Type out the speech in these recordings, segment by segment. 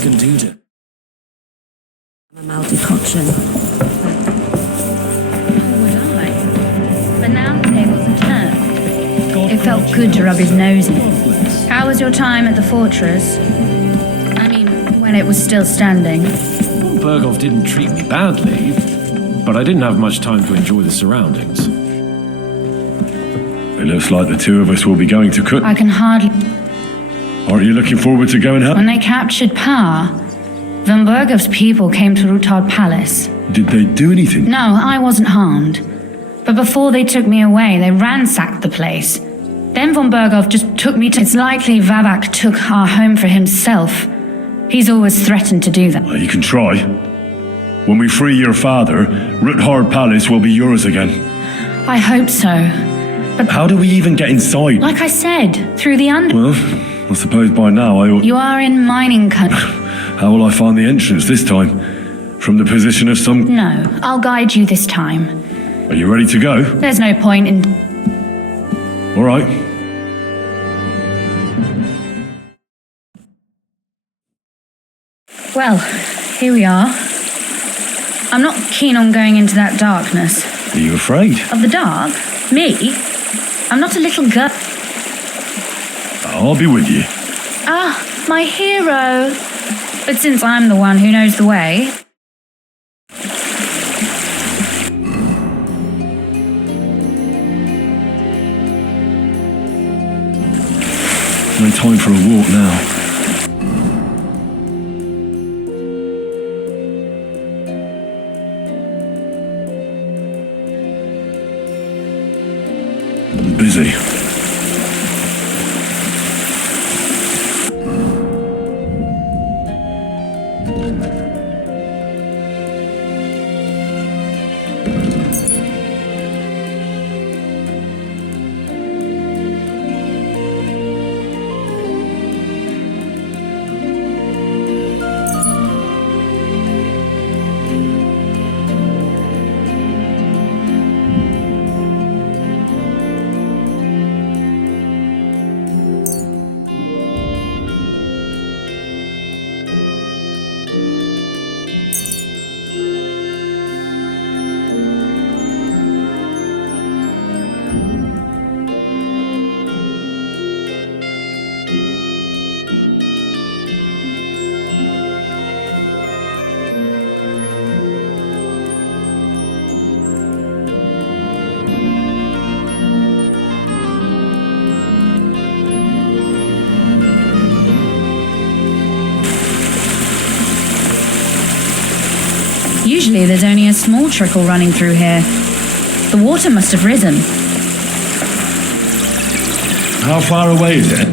can do to... I'm a multicultural. Would I? But now the tables are turned. It felt good to rub his nose in. How was your time at the fortress? I mean, when it was still standing. Berghoff didn't treat me badly, but I didn't have much time to enjoy the surroundings. It looks like the two of us will be going to cook. I can hardly... Aren't you looking forward to going out? When they captured Pa, Von Bergoff's people came to Rutard Palace. Did they do anything? No, I wasn't harmed. But before they took me away, they ransacked the place. Then Von Berghoff just took me to... It's likely Vavak took our home for himself. He's always threatened to do that. Well, you can try. When we free your father, Rutard Palace will be yours again. I hope so. But how do we even get inside? like I said, through the Well, I suppose by now I ought... You are in mining country. How will I find the entrance this time? From the position of some... No, I'll guide you this time. Are you ready to go? There's no point in... All right. Well, here we are. I'm not keen on going into that darkness. Are you afraid? Of the dark? Me? I'm not a little girl. I'll be with you. Ah, my hero. But since I'm the one who knows the way... No time for a walk now. I'm busy. Usually there's only a small trickle running through here. The water must have risen. How far away is it?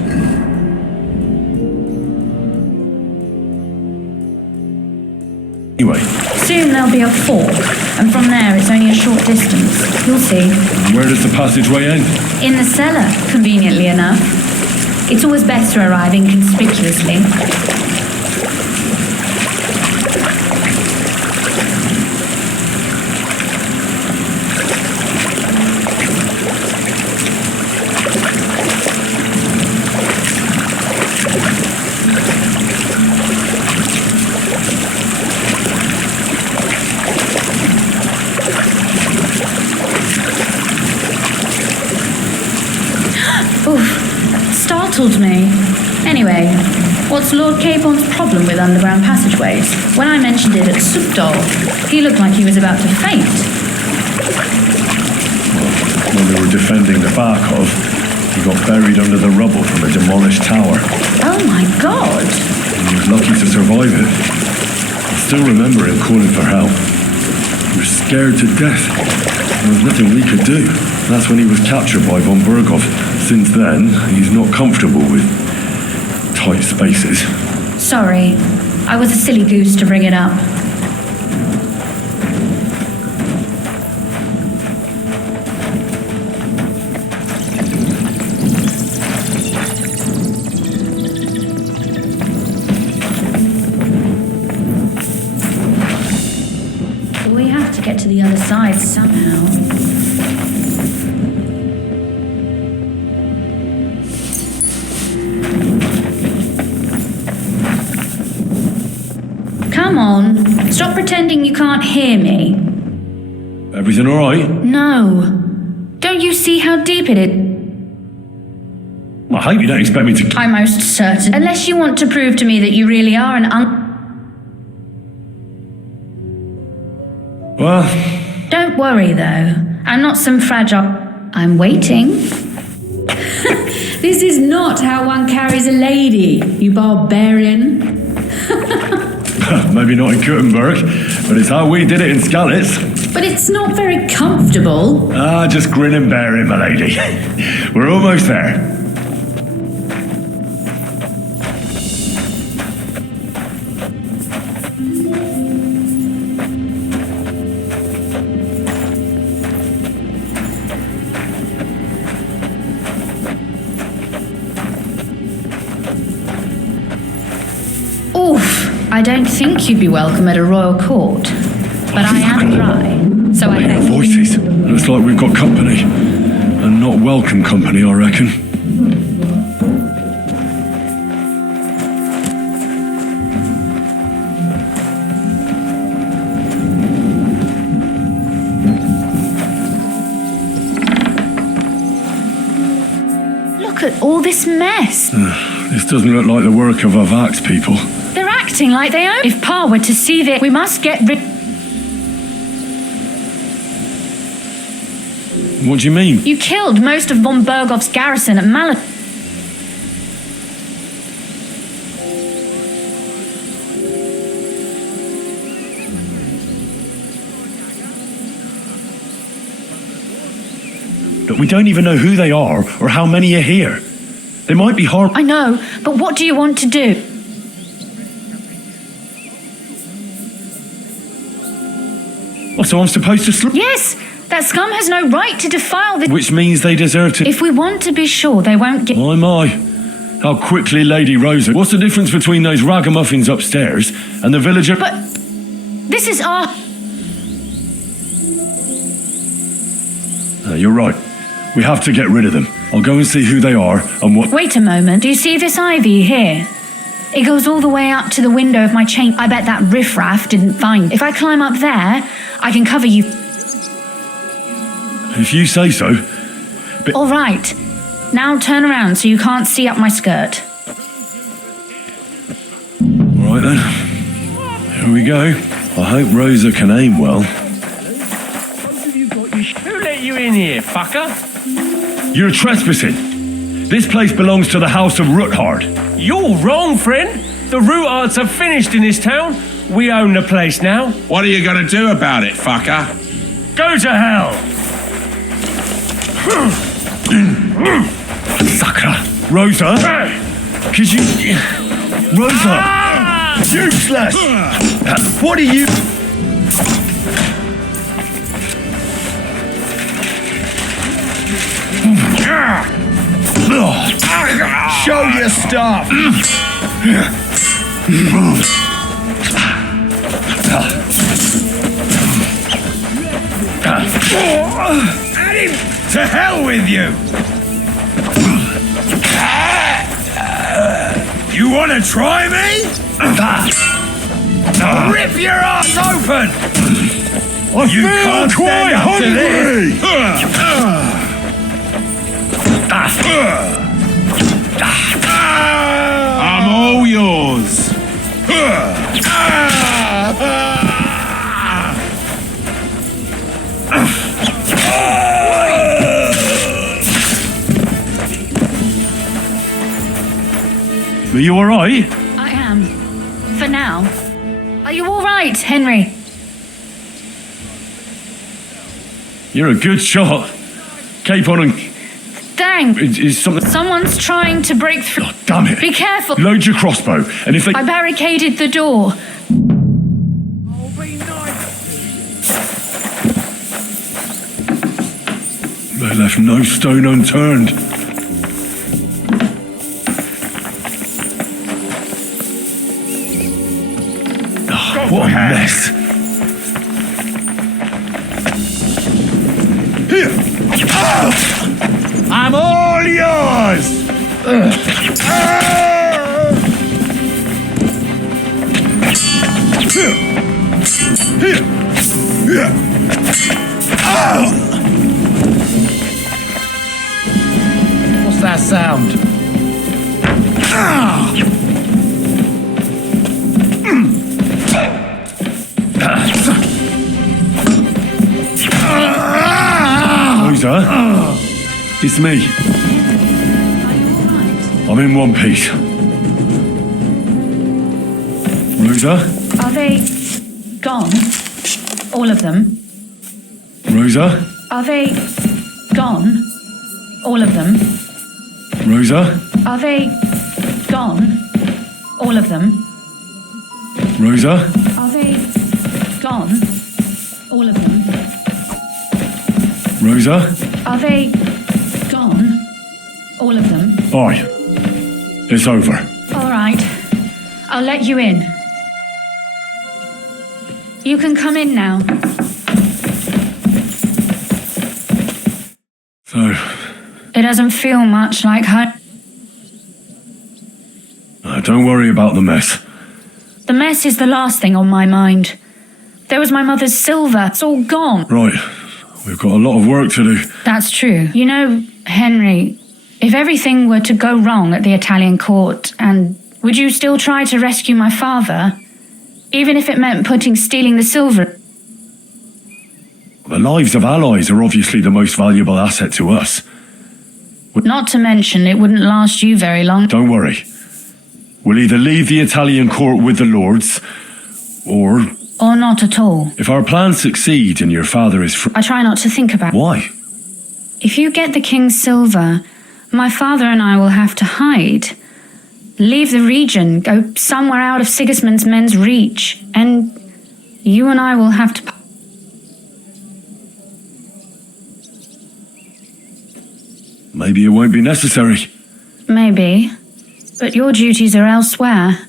Anyway. Soon there'll be a fork, and from there it's only a short distance. You'll see. Where does the passageway end? In the cellar, conveniently enough. It's always best to arrive inconspicuously. Startled me. Anyway, what's Lord Capon's problem with underground passageways? When I mentioned it at Subdol, he looked like he was about to faint. When we were defending the Barkov, he got buried under the rubble from a demolished tower. Oh my god! He was lucky to survive it. I still remember him calling for help. He was scared to death. There was nothing we could do. That's when he was captured by von Berghoff. Since then, he's not comfortable with tight spaces. Sorry, I was a silly goose to bring it up. We have to get to the other side somehow. come on. Stop pretending you can't hear me. Everything all right? No. Don't you see how deep it is? I hope you don't expect me to... I'm most certain. Unless you want to prove to me that you really are an Well... Don't worry, though. I'm not some fragile... I'm waiting. This is not how one carries a lady, you barbarian. Maybe not in Kuttenberg, but it's how we did it in Skalitz. But it's not very comfortable. Just grin and bear it, my lady. We're almost there. I don't think you'd be welcome at a royal court, but I am dry, so I think... Voices. Looks like we've got company. And not welcome company, I reckon. Look at all this mess. This doesn't look like the work of Avak's people. They're acting like they own... If Pa were to see this, we must get rid... What do you mean? You killed most of von Bergov's garrison at Mal... But we don't even know who they are or how many are here. They might be harm... I know, but what do you want to do? Oh, so I'm supposed to sleep? Yes, that scum has no right to defile this... Which means they deserve to... If we want to be sure they won't get... My. How quickly Lady Rosa... What's the difference between those ragamuffins upstairs and the villager... But... This is our... You're right. We have to get rid of them. I'll go and see who they are and what... Wait a moment. Do you see this ivy here? It goes all the way up to the window of my chamber. I bet that riffraff didn't find it. If I climb up there, I can cover you... If you say so. But... All right. Now turn around so you can't see up my skirt. All right then. Here we go. I hope Rosa can aim well. Who let you in here, fucker? You're trespassing. This place belongs to the House of Ruthard. You're wrong, friend. The Rutards are finished in this town. We own the place now. What are you gonna do about it, fucker? Go to hell! Sakra. Rosa? Could you... Rosa! Useless! What are you... Show your stuff! To hell with you! You wanna try me? Rip your ass open! You can't stand up to this! I'm all yours. Are you all right? I am. For now. Are you all right, Henry? You're a good shot. Keep on and... Dang. Is something... Someone's trying to break through. Oh, damn it. Be careful. Load your crossbow, and if they... I barricaded the door. They left no stone unturned. Oh, what a mess. Here. I'm all yours! What's that sound? Rosa? It's me. I'm in one piece. Rosa? Are they gone? All of them? Rosa? Are they gone? All of them? Rosa? Are they gone? All of them? Rosa? Are they gone? All of them? Rosa? Are they gone? All of them? Aye. It's over. All right. I'll let you in. You can come in now. So, It doesn't feel much like home. don't worry about the mess. The mess is the last thing on my mind. There was my mother's silver. It's all gone. Right. We've got a lot of work to do. That's true. You know, Henry, if everything were to go wrong at the Italian court, and would you still try to rescue my father? Even if it meant stealing the silver? The lives of allies are obviously the most valuable asset to us. Not to mention, it wouldn't last you very long. Don't worry. We'll either leave the Italian court with the lords, or Or not at all. if our plans succeed and your father is I try not to think about it. Why? If you get the king's silver, my father and I will have to hide. Leave the region, go somewhere out of Sigismund's men's reach, and you and I will have to... Maybe it won't be necessary. Maybe. But your duties are elsewhere.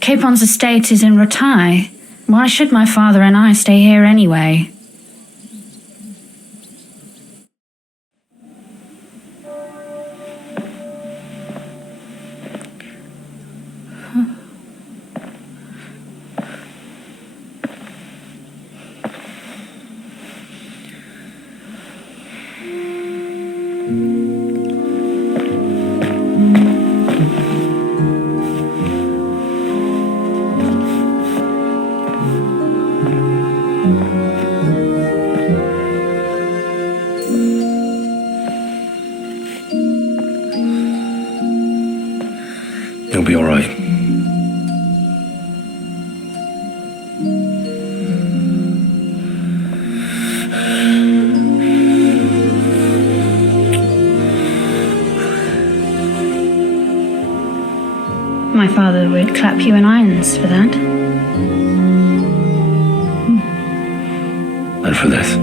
Capon's estate is in Retaille. Why should my father and I stay here anyway? You'll be all right. My father would clap you in irons for that. And for this.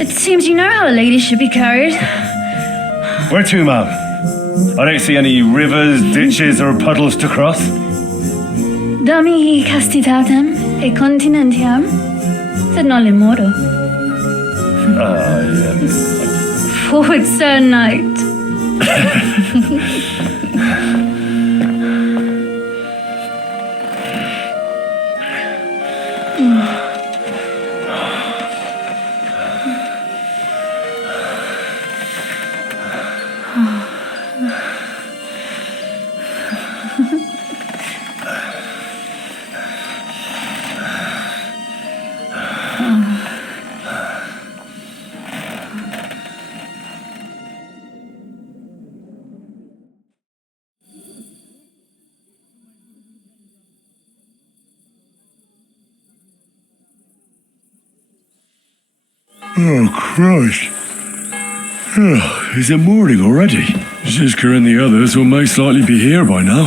It seems you know how a lady should be carried. Where to, ma'am? I don't see any rivers, ditches, or puddles to cross. Dami castitatem e continentiam, sed non le moro. Forward, Sir Knight. Oh, Christ. Oh, is it morning already? Zizka and the others will most likely be here by now.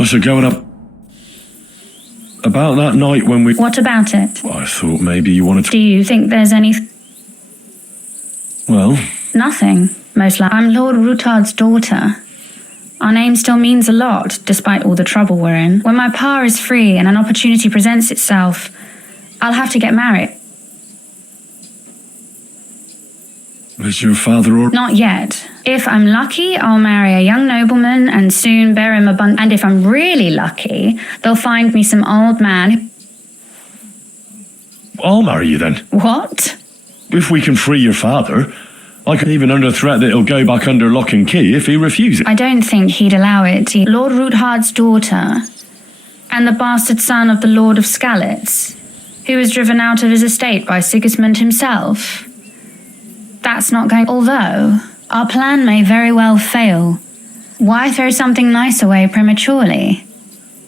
I should go and about that night when we... What about it? I thought maybe you wanted to... Do you think there's any... Well, Nothing, most likely. I'm Lord Routard's daughter. Our name still means a lot, despite all the trouble we're in. When my pa is free and an opportunity presents itself, I'll have to get married. is your father or... Not yet. If I'm lucky, I'll marry a young nobleman and soon bear him a bunch. And if I'm really lucky, they'll find me some old man. I'll marry you then. What? If we can free your father, I can even under threat that he'll go back under lock and key if he refuses. I don't think he'd allow it. Lord Routard's daughter, and the bastard son of the Lord of Skalitz, who was driven out of his estate by Sigismund himself. That's not going... Although, our plan may very well fail. Why throw something nice away prematurely?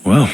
Well...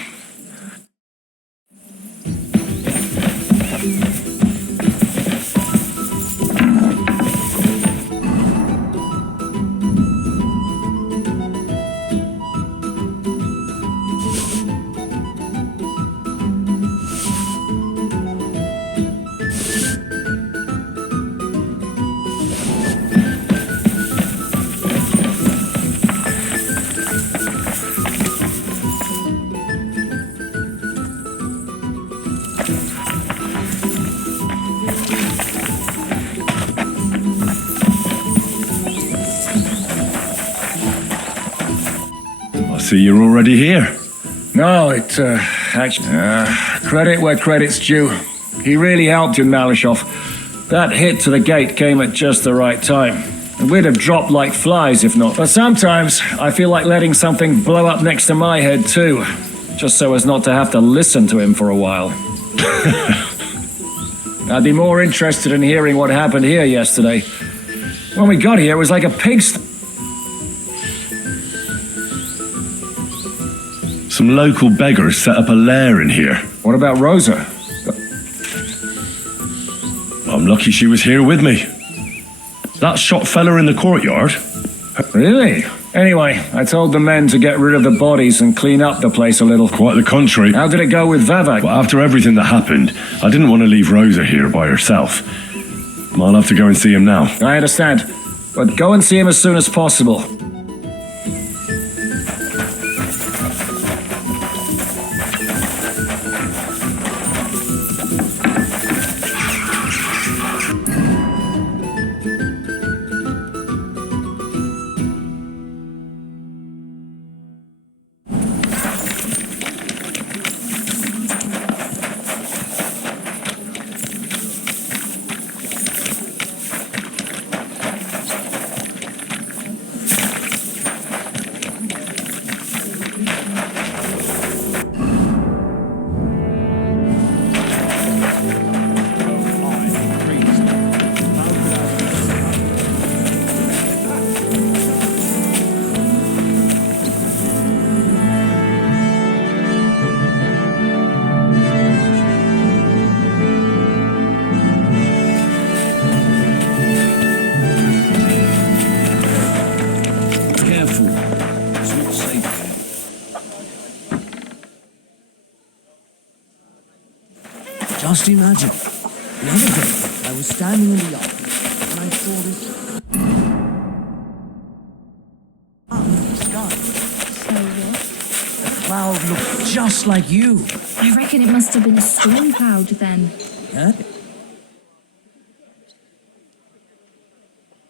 I see you're already here. No, it, actually... credit where credit's due. He really helped in Malishov. That hit to the gate came at just the right time. And we'd have dropped like flies if not. But sometimes, I feel like letting something blow up next to my head too. Just so as not to have to listen to him for a while. I'd be more interested in hearing what happened here yesterday. When we got here, it was like a pigsty. Some local beggars set up a lair in here. What about Rosa? I'm lucky she was here with me. That shot fella in the courtyard. Really? Anyway, I told the men to get rid of the bodies and clean up the place a little. Quite the contrary. How did it go with Vavak? But after everything that happened, I didn't want to leave Rosa here by herself. I'll have to go and see him now. I understand. But go and see him as soon as possible. Just imagine. The other day, I was standing in the yard and I saw this sky. So what? The cloud looked just like you. I reckon it must have been a storm cloud then. Huh?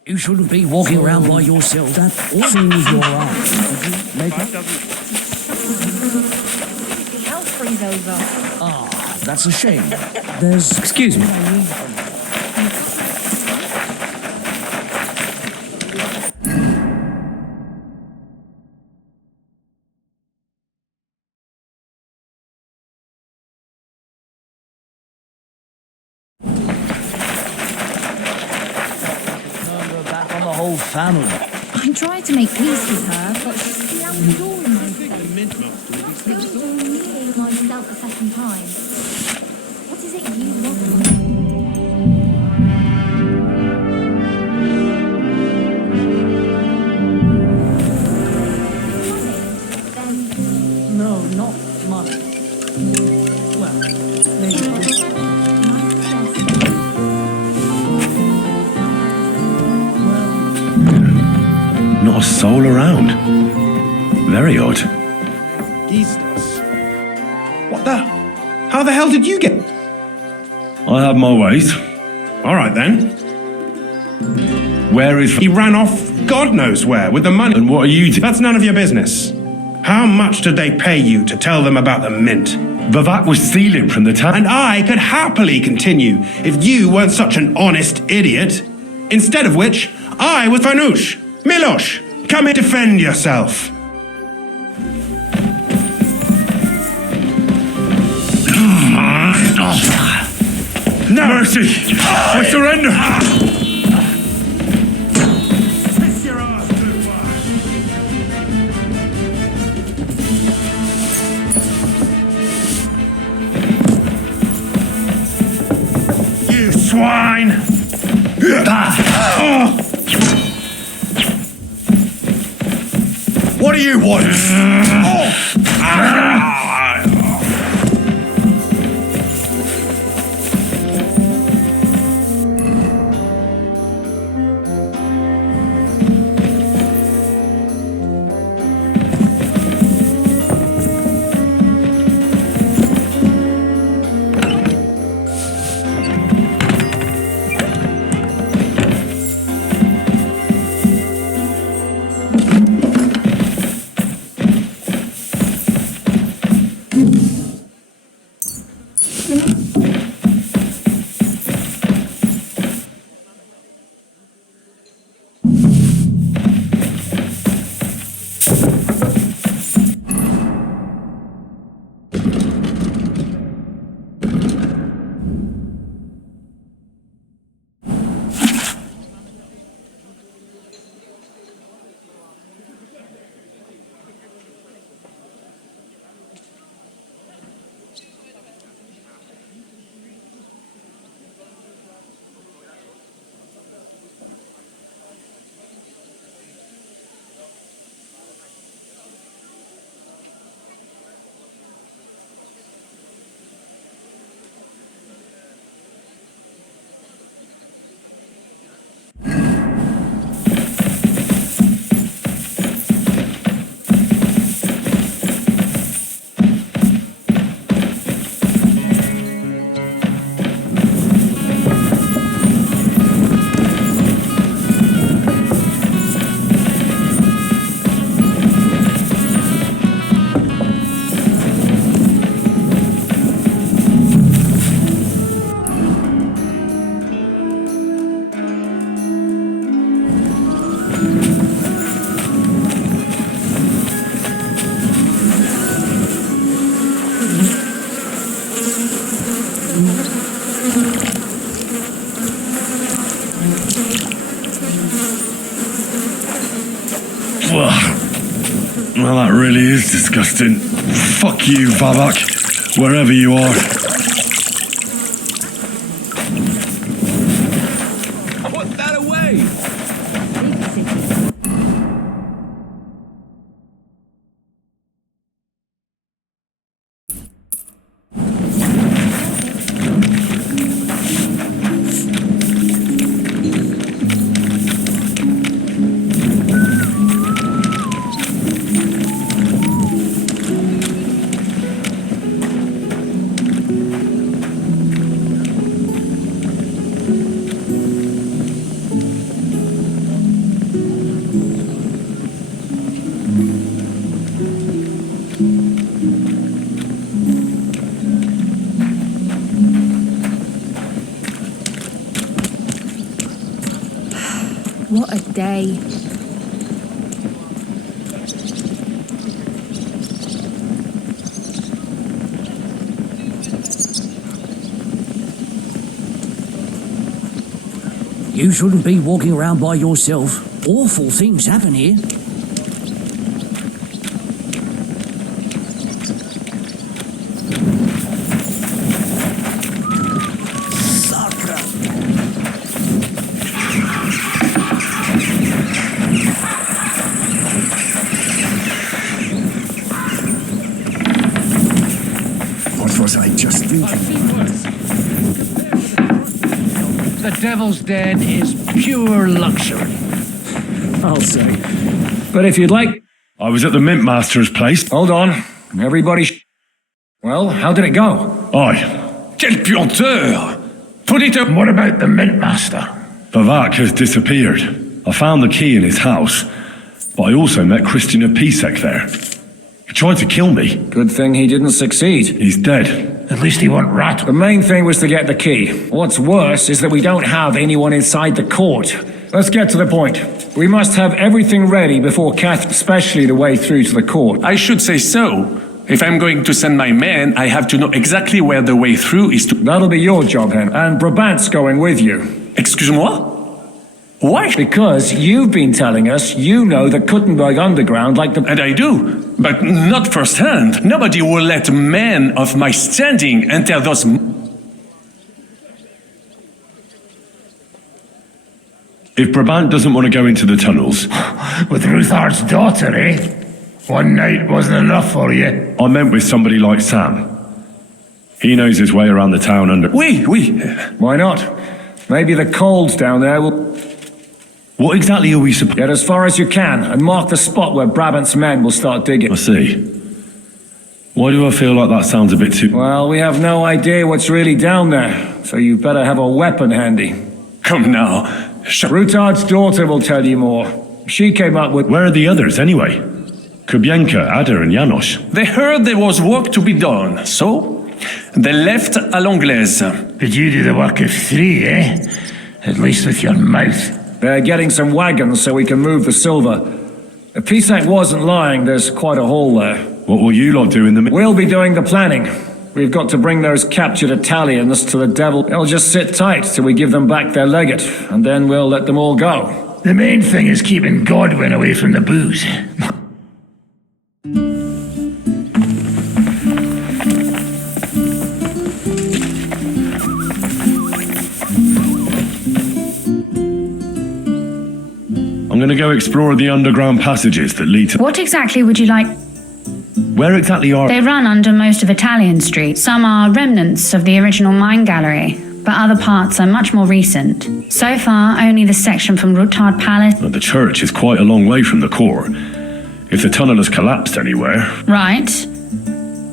You shouldn't be walking around by yourself. That all seen with your eyes. Did you make up? The house freeze over. Ah, that's a shame. There's... Excuse me. Back on the whole family. I tried to make peace with her, but she slammed the door in my face. It was all me myself a second time. What is it you want? No, soul around. Very odd. Geestos. What the? How the hell did you get? I have my ways. All right then. Where is... He ran off God knows where with the money. And what are you doing? That's none of your business. How much did they pay you to tell them about the mint? Vivek was stealing from the town. And I could happily continue if you weren't such an honest idiot. Instead of which, I was Vanush. Milosh, come here, defend yourself. No mercy! I surrender! Kiss your ass too far. You swine! What do you want? Well, that really is disgusting. Fuck you, Vavak, wherever you are. Put that away! What a day. You shouldn't be walking around by yourself. Awful things happen here. What was I just thinking? The Devil's Den is pure luxury. I'll say. But if you'd like... I was at the mint master's place. Hold on. Everybody... Well, how did it go? Aye. Quel puanteur! Put it up. What about the mint master? Vavak has disappeared. I found the key in his house, but I also met Christina Pisek there. He tried to kill me. Good thing he didn't succeed. He's dead. At least he won't rat. The main thing was to get the key. What's worse is that we don't have anyone inside the court. Let's get to the point. We must have everything ready before Kath, especially the way through to the court. I should say so. If I'm going to send my men, I have to know exactly where the way through is to... That'll be your job, Hen. And Brabant's going with you. Excuse-moi? Why? Because you've been telling us you know the Kuttenberg underground like the... And I do, but not firsthand. Nobody will let men of my standing enter those... If Brabant doesn't want to go into the tunnels... With Ruthard's daughter, eh? One night wasn't enough for you. I meant with somebody like Sam. He knows his way around the town under... Oui. Why not? Maybe the colds down there will... What exactly are we supposed... Get as far as you can, and mark the spot where Brabant's men will start digging. I see. Why do I feel like that sounds a bit too... Well, we have no idea what's really down there, so you better have a weapon handy. Come now. Rutard's daughter will tell you more. She came up with... Where are the others, anyway? Kubienka, Ada, and Janos. They heard there was work to be done, so they left à l'anglaise. Did you do the work of 3, eh? At least with your mouth. They're getting some wagons so we can move the silver. If Pisak wasn't lying, there's quite a hole there. What will you lot do in the... We'll be doing the planning. We've got to bring those captured Italians to the devil. They'll just sit tight till we give them back their legate, and then we'll let them all go. The main thing is keeping Godwin away from the booze. I'm going to go explore the underground passages that lead to... What exactly would you like? Where exactly are... They run under most of Italian Street. Some are remnants of the original mine gallery, but other parts are much more recent. So far, only the section from Rutard Palace... Well, the church is quite a long way from the core. If the tunnel has collapsed anywhere... Right.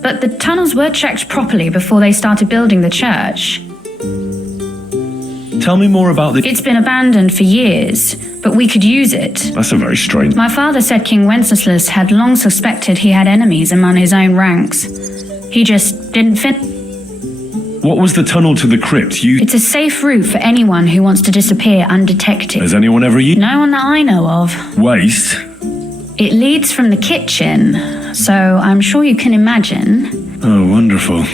But the tunnels were checked properly before they started building the church. Tell me more about the... It's been abandoned for years, but we could use it. That's a very strange... My father said King Wenceslas had long suspected he had enemies among his own ranks. He just didn't fit... What was the tunnel to the crypt? It's a safe route for anyone who wants to disappear undetected. Has anyone ever used... No one that I know of. Waste? It leads from the kitchen, so I'm sure you can imagine. Oh, wonderful.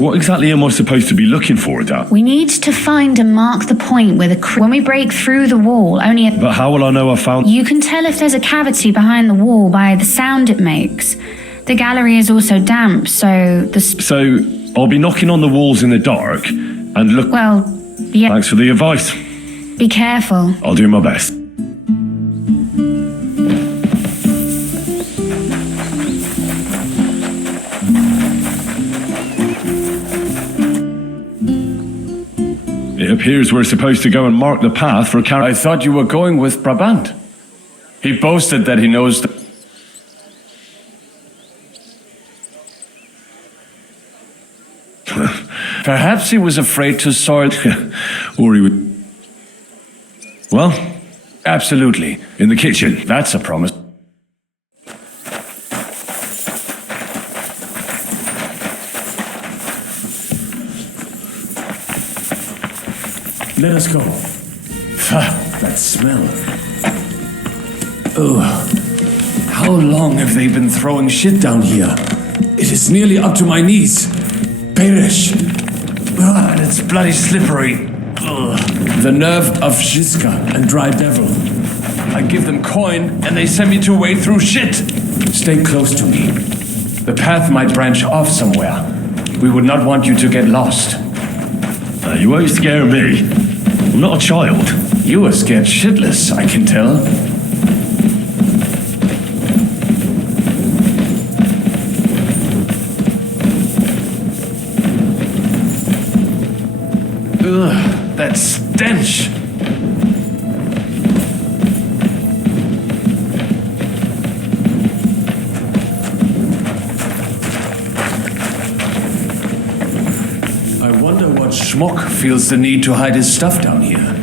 What exactly am I supposed to be looking for, Dad? We need to find and mark the point where when we break through the wall, only a... But how will I know I found... You can tell if there's a cavity behind the wall by the sound it makes. The gallery is also damp, so the... So, I'll be knocking on the walls in the dark and look... Well, yeah. Thanks for the advice. Be careful. I'll do my best. It appears we're supposed to go and mark the path for I thought you were going with Brabant. He boasted that he knows the... Perhaps he was afraid to soil... Or he would... Well? Absolutely. In the kitchen. That's a promise. Let us go. That smell. Oh, how long have they been throwing shit down here? It is nearly up to my knees. Perish. And it's bloody slippery. Ugh. The nerve of Zizka and Dry Devil. I give them coin and they send me to wade through shit. Stay close to me. The path might branch off somewhere. We would not want you to get lost. You won't scare me. I'm not a child. You are scared shitless, I can tell. Ugh, that stench. Smock feels the need to hide his stuff down here.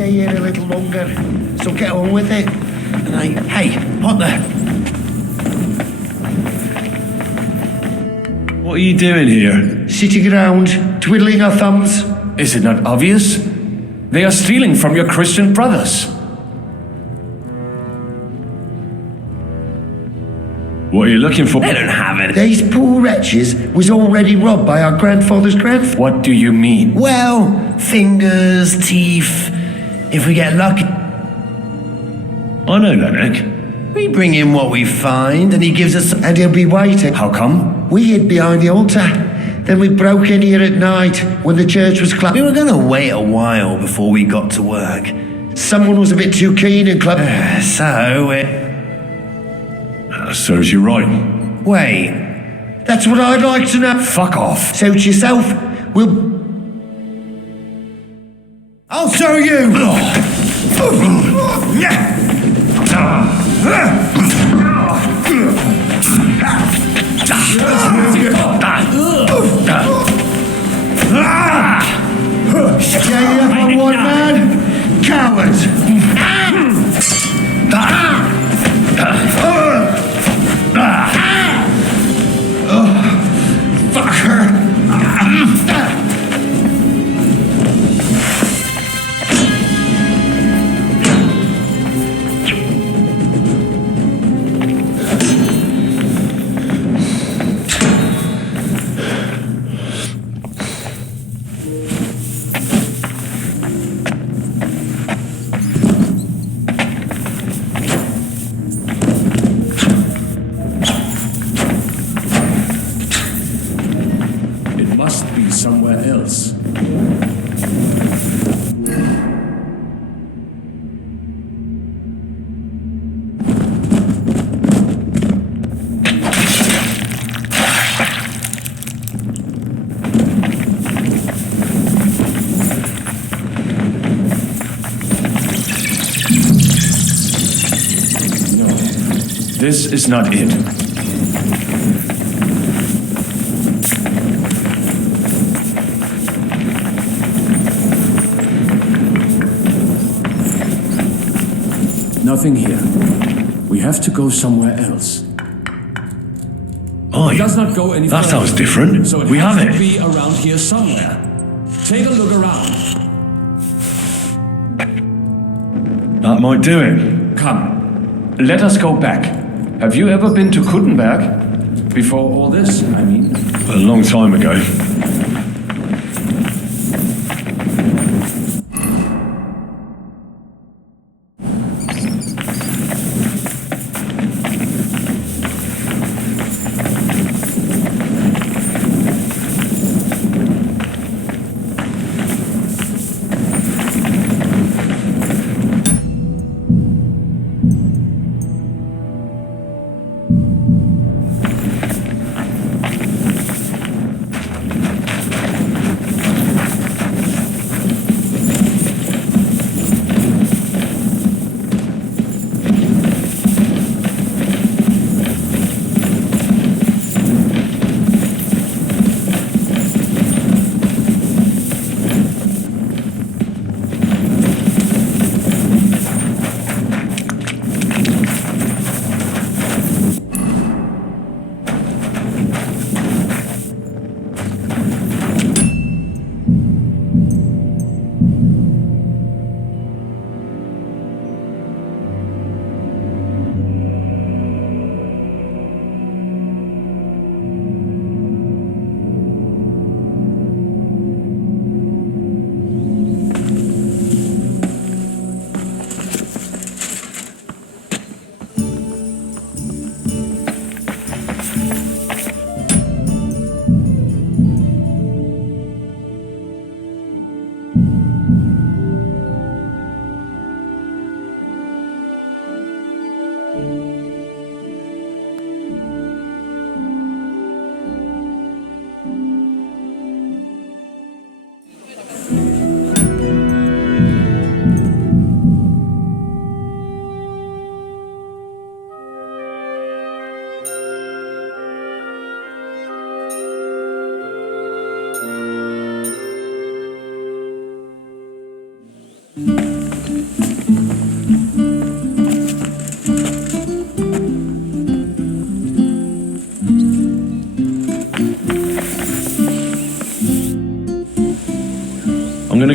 Here a little longer, so get on with it. And hey, what the? What are you doing here? Sitting around, twiddling our thumbs. Is it not obvious? They are stealing from your Christian brothers. What are you looking for? They don't have it. These poor wretches was already robbed by our grandfather's grandfather. What do you mean? Well, fingers, teeth. If we get lucky. I know that, Nick. We bring him what we find, and he gives us, and he'll be waiting. How come? We hid behind the altar. Then we broke in here at night when the church was closed. We were going to wait a while before we got to work. Someone was a bit too keen and serves you right. Wait, that's what I'd like to know. Fuck off. Suit yourself. I'll show you. Stay up on one man, coward. Fucker. Somewhere else. No, this is not it. Nothing here. We have to go somewhere else. Oh, It does not go any that further. sounds different. So We have has to it. be around here somewhere. Take a look around. That might do it. Come, let us go back. Have you ever been to Kuttenberg? Before all this, I mean. A long time ago.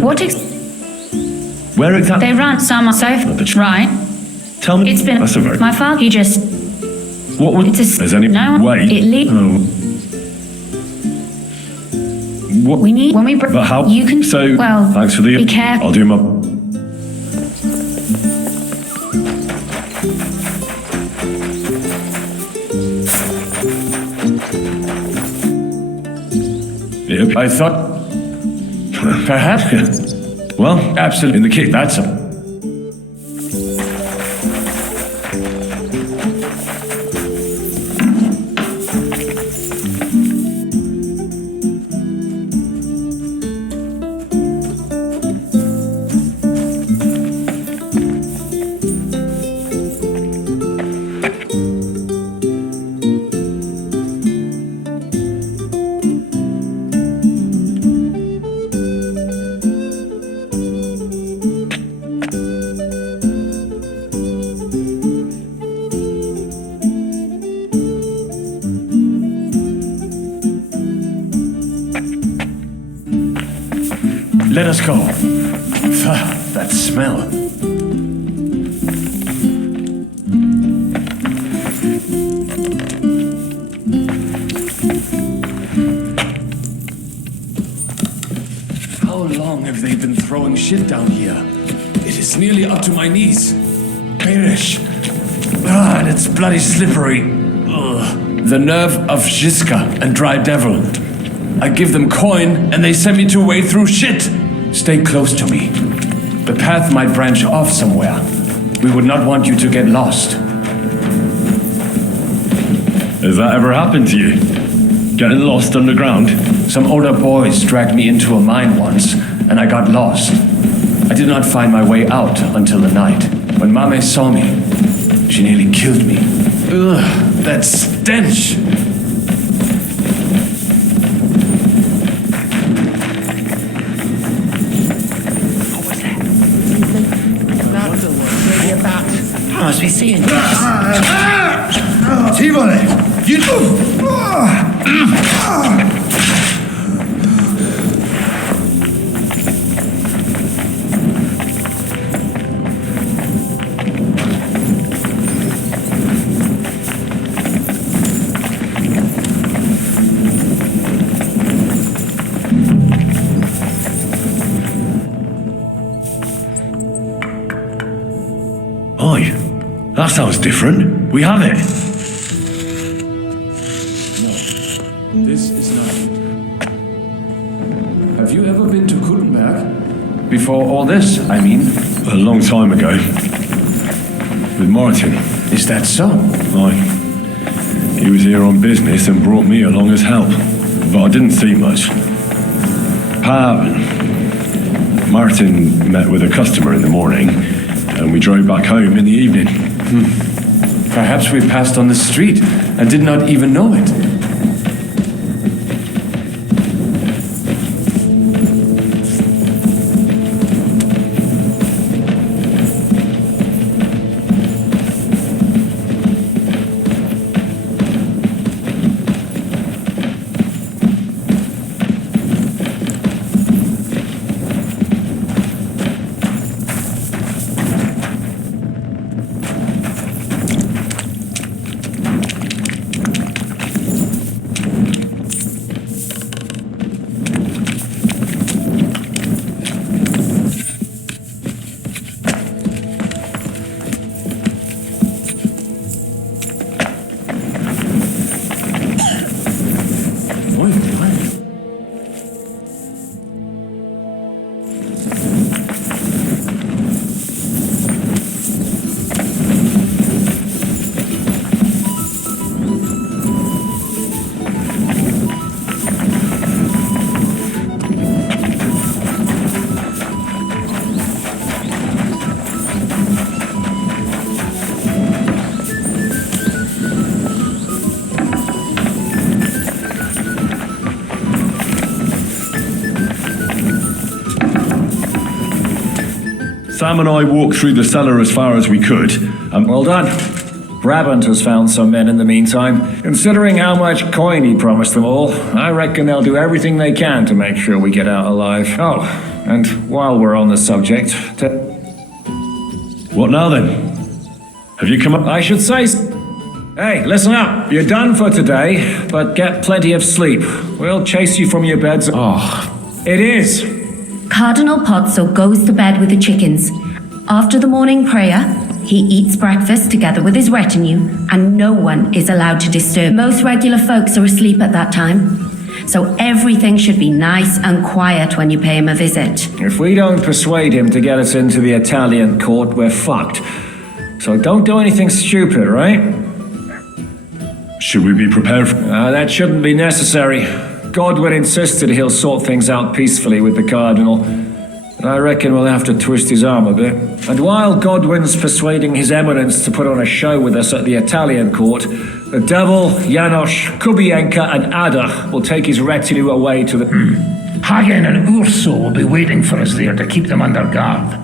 What Where exactly? They ran some sofa, right? Tell me. It's been That's a very... my father. He just. What would... It's a, There's any no, way? It Oh. What? We need when we. But how? You can. So, well. thanks for the... Be careful. I'll do my... Yep. I thought... Perhaps... Well, absolutely. in the kit, That's a... Let us go. That smell. How long have they been throwing shit down here? It is nearly up to my knees. Perish. And it's bloody slippery. Ugh. The nerve of Ziska and Dry Devil. I give them coin and they send me to wade through shit. Stay close to me. The path might branch off somewhere. We would not want you to get lost. Has that ever happened to you? Getting lost underground? Some older boys dragged me into a mine once, and I got lost. I did not find my way out until the night. When Mame saw me, she nearly killed me. Ugh, that stench! I must be seeing this. Tivoli! You do! Oi, that sounds different. We have it. This is not. Have you ever been to Gutenberg? Before all this, I mean. A long time ago. With Martin. Is that so? Aye. He was here on business and brought me along as help. But I didn't see much. Martin met with a customer in the morning, and we drove back home in the evening. Perhaps we passed on the street and did not even know it. Sam and I walked through the cellar as far as we could. Well done. Brabant has found some men in the meantime. Considering how much coin he promised them all, I reckon they'll do everything they can to make sure we get out alive. Oh, and while we're on the subject... What now then? Have you come up? I should say... Hey, listen up. You're done for today, but get plenty of sleep. We'll chase you from your beds. Oh. It is. Cardinal Pozzo goes to bed with the chickens. After the morning prayer, he eats breakfast together with his retinue, and no one is allowed to disturb. Most regular folks are asleep at that time, so everything should be nice and quiet when you pay him a visit. If we don't persuade him to get us into the Italian court, we're fucked. So don't do anything stupid, right? Should we be prepared for... That shouldn't be necessary. Godwin insisted he'll sort things out peacefully with the Cardinal. But I reckon we'll have to twist his arm a bit. And while Godwin's persuading His Eminence to put on a show with us at the Italian court, the Devil, Janosch, Kubienka and Ada will take his retinue away to the... Hagen and Urso will be waiting for us there to keep them under guard.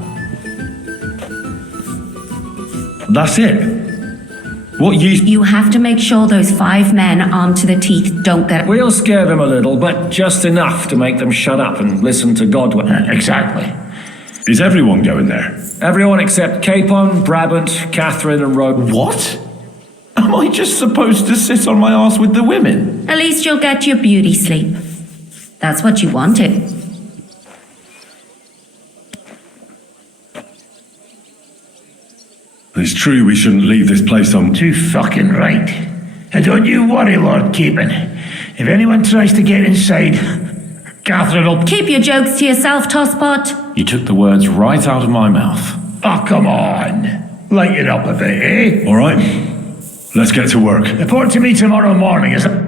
That's it? What You have to make sure those 5 men armed to the teeth don't get... We'll scare them a little, but just enough to make them shut up and listen to Godwin. Exactly. Is everyone going there? Everyone except Capon, Brabant, Catherine and Rod. What? Am I just supposed to sit on my arse with the women? At least you'll get your beauty sleep. That's what you wanted. It's true we shouldn't leave this place on... Too fucking right. And don't you worry, Lord Capon. If anyone tries to get inside, Catherine will... Keep your jokes to yourself, Tosspot. You took the words right out of my mouth. Oh, come on. Lighten up a bit, eh? All right. Let's get to work. Report to me tomorrow morning, is it?